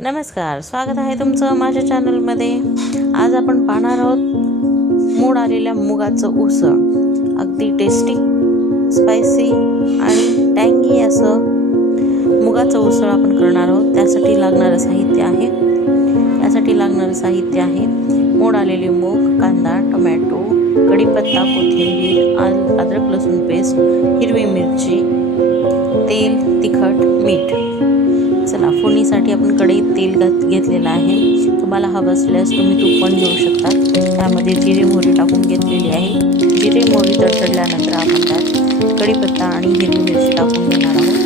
नमस्कार, स्वागत आहे तुमचं माझ्या चॅनलमध्ये। आज आपण पाहणार आहोत मोड आलेल्या मुगाचं उसळ। अगदी टेस्टी, स्पायसी आणि टँगी असं मुगाचं उसळ आपण करणार आहोत। त्यासाठी लागणारं साहित्य आहे मोड आलेले मूग, कांदा, टोमॅटो, कढीपत्ता, कोथिंबीर, अद्रक लसूण पेस्ट, हिरवी मिरची, तेल, तिखट, मीठ। चला, फोडणीसाठी आपण कढईत तेल घेतलेलं आहे। तुम्हाला हवं असल्यास तुम्ही तूप पण घेऊ शकता। त्यामध्ये जिरे मोहरी टाकून घेतलेली आहे। जिरे मोहरी तडतडल्यानंतर आपण त्यात कढीपत्ता आणि हिरवी मिरची टाकून घेणार आहोत।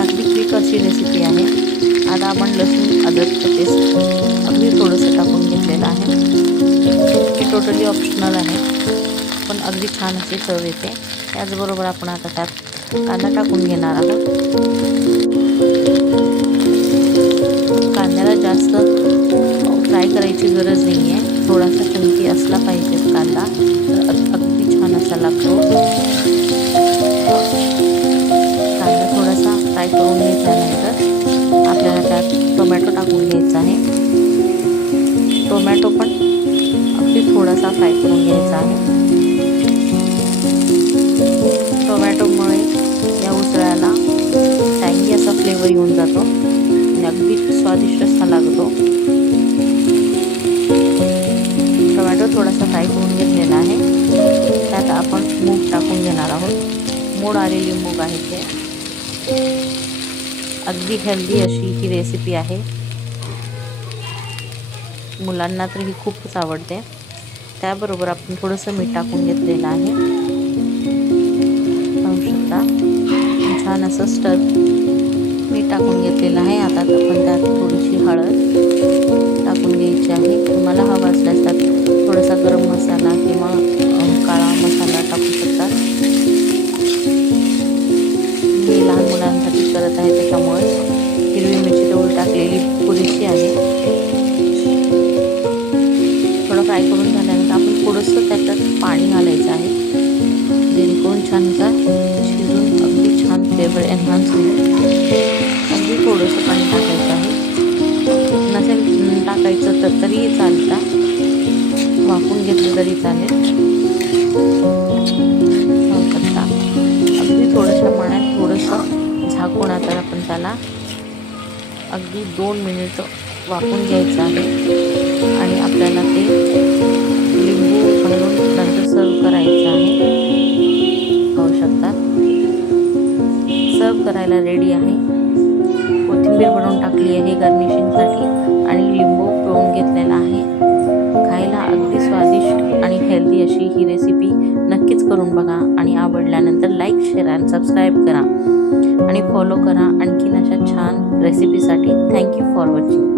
अगदी क्विक अशी रेसिपी आहे। आता आपण लसूण अद्रकचं पेस्ट अगदी थोडंसं टाकून घेतलेलं आहे। हे टोटली ऑप्शनल आहे, पण अगदी छान अशी चव येते। त्याचबरोबर आपण आता त्यात कांदा टाकून घेणार आहोत। कांद्याला जास्त फ्राय करायची गरज नाही आहे, थोडासा चमकी असला पाहिजे कांदा, तर अगदी छान असा लागतो। कांदा थोडासा फ्राय करून घेतल्यानंतर आपल्याला त्यात टोमॅटो टाकून घ्यायचा आहे। टोमॅटो पण अगदी थोडासा फ्राय करून घ्यायचा आहे। टोमॅटोमुळे या उसळ्याला टँगी असा फ्लेवर येऊन जातो आणि अगदी स्वादिष्ट असा लागतो। टोमॅटो थोडासा फ्राय करून घेतलेला आहे। त्यात आपण मूग टाकून घेणार आहोत। मोड आलेली मूग आहे ते। अगदी हेल्दी अशी ही रेसिपी आहे। मुलांना तर ही खूपच आवडते। त्याबरोबर आपण थोडंसं मीठ टाकून घेतलेलं आहे। पाहू शकता, छान असं मीठ टाकून घेतलेलं आहे। आता आपण त्यात थोडीशी हळद टाकून घ्यायची आहे। तुम्हाला हवा असल्यास त्यात थोडासा गरम मसाला किंवा काळा मसाला टाकू शकतात। मी लहान मुलांसाठी करत आहे, त्याच्यामुळे हिरवी मिरची तेवढी टाकलेली पुरेशी आहे। थोडं फ्राय करून झाल्यानंतर आपण थोडंसं त्याच्यात पाणी घालायचं आहे, जेणेकरून छान असा शिजून अगदी छान फ्लेवर एनहान्स होईल। अगदी थोडंसं पाणी टाकायचं आहे। नसेल टाकायचं तर तरीही चालतं, वाफवून घेतलं तरी चालेल। अगदी थोड्याशा पाण्यात थोडंसं झाकून आता आपण त्याला अगदी 2 मिनिट वाफवून घ्यायचं आहे आणि आपल्याला ते लिंबू घालून नंतर सर्व करायचं आहे। पाहू शकता, सर्व करायला रेडी आहे। कोथिंबीर बनवून टाकली आहे गार्निशिंगसाठी आणि लिंबू पिळून घेतलेला आहे। खायला अगदी स्वादिष्ट आणि हेल्दी अशी ही रेसिपी नक्कीच करून बघा आणि आवडल्यानंतर लाईक, शेअर आणि सबस्क्राईब करा आणि फॉलो करा आणखीन अशा छान रेसिपीसाठी। Thank you for watching.